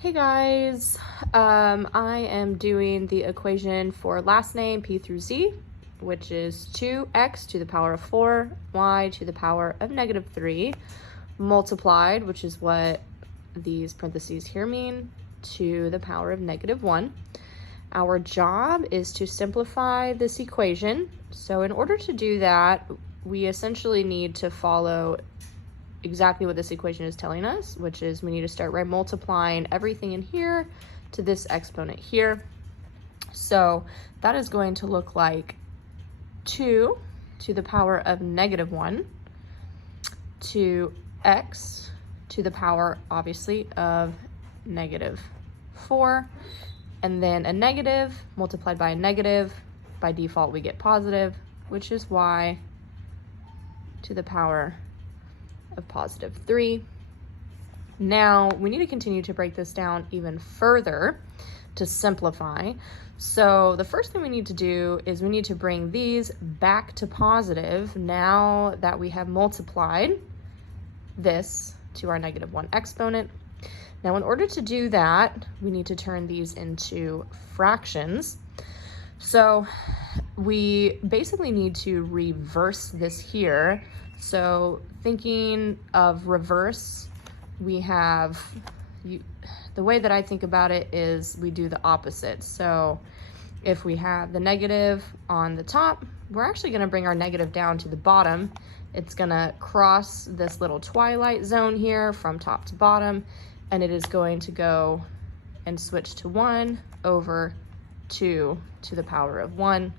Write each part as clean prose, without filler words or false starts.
Hey guys, I am doing the equation for last name P through Z, which is 2x to the power of 4, y to the power of -3, multiplied, which is what these parentheses here mean, to the power of -1. Our job is to simplify this equation. So in order to do that, we essentially need to follow exactly what this equation is telling us, which is we need to start by multiplying everything in here to this exponent here. So that is going to look like 2 to the power of -1 to x to the power, obviously, of -4, and then a negative multiplied by a negative. By default, we get positive, which is y to the power of +3. Now we need to continue to break this down even further to simplify. So the first thing we need to do is we need to bring these back to positive now that we have multiplied this to our -1 exponent. Now in order to do that, we need to turn these into fractions. So we basically need to reverse this here. So thinking of reverse, we have, the way that I think about it is we do the opposite. So if we have the negative on the top, we're actually gonna bring our negative down to the bottom. It's gonna cross this little twilight zone here from top to bottom, and it is going to go and switch to 1 over 2 to the power of 1.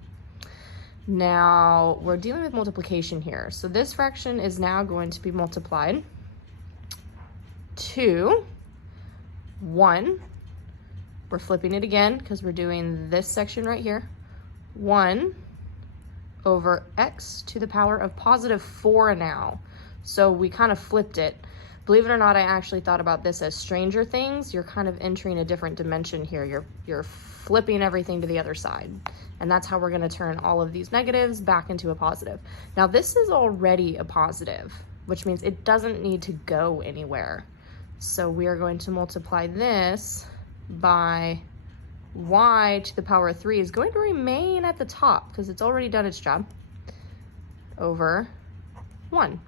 Now we're dealing with multiplication here. So this fraction is now going to be multiplied to 1. We're flipping it again because we're doing this section right here. 1 over x to the power of +4 now. So we kind of flipped it. Believe it or not, I actually thought about this as Stranger Things. You're kind of entering a different dimension here. You're flipping everything to the other side. And that's how we're going to turn all of these negatives back into a positive. Now this is already a positive, which means it doesn't need to go anywhere. So we are going to multiply this by y to the power of 3 is going to remain at the top because it's already done its job, over 1.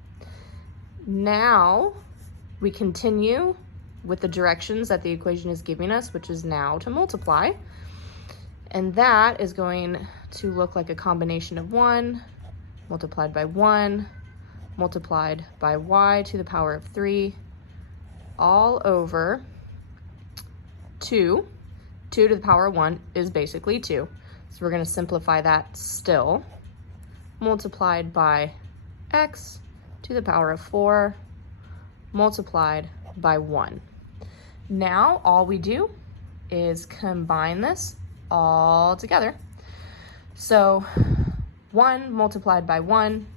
Now we continue with the directions that the equation is giving us, which is now to multiply. And that is going to look like a combination of 1 multiplied by 1 multiplied by y to the power of 3 all over 2. 2 to the power of 1 is basically 2. So we're going to simplify that still, multiplied by x to the power of 4 multiplied by 1. Now all we do is combine this all together. So 1 multiplied by 1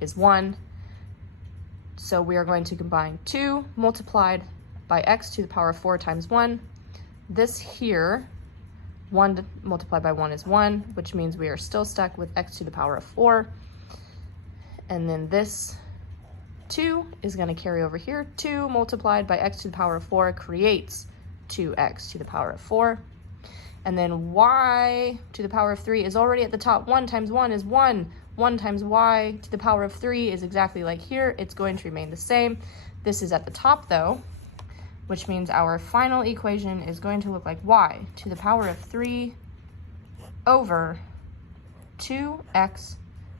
is 1. So we are going to combine 2 multiplied by x to the power of 4 times 1. This here, 1 multiplied by 1 is 1, which means we are still stuck with x to the power of 4. And then this 2 is going to carry over here. 2 multiplied by x to the power of 4 creates 2x to the power of 4. And then y to the power of 3 is already at the top. 1 times 1 is 1. 1 times y to the power of 3 is exactly like here. It's going to remain the same. This is at the top though, which means our final equation is going to look like y to the power of 3 over 2x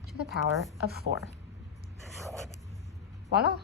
to the power of 4. Voila.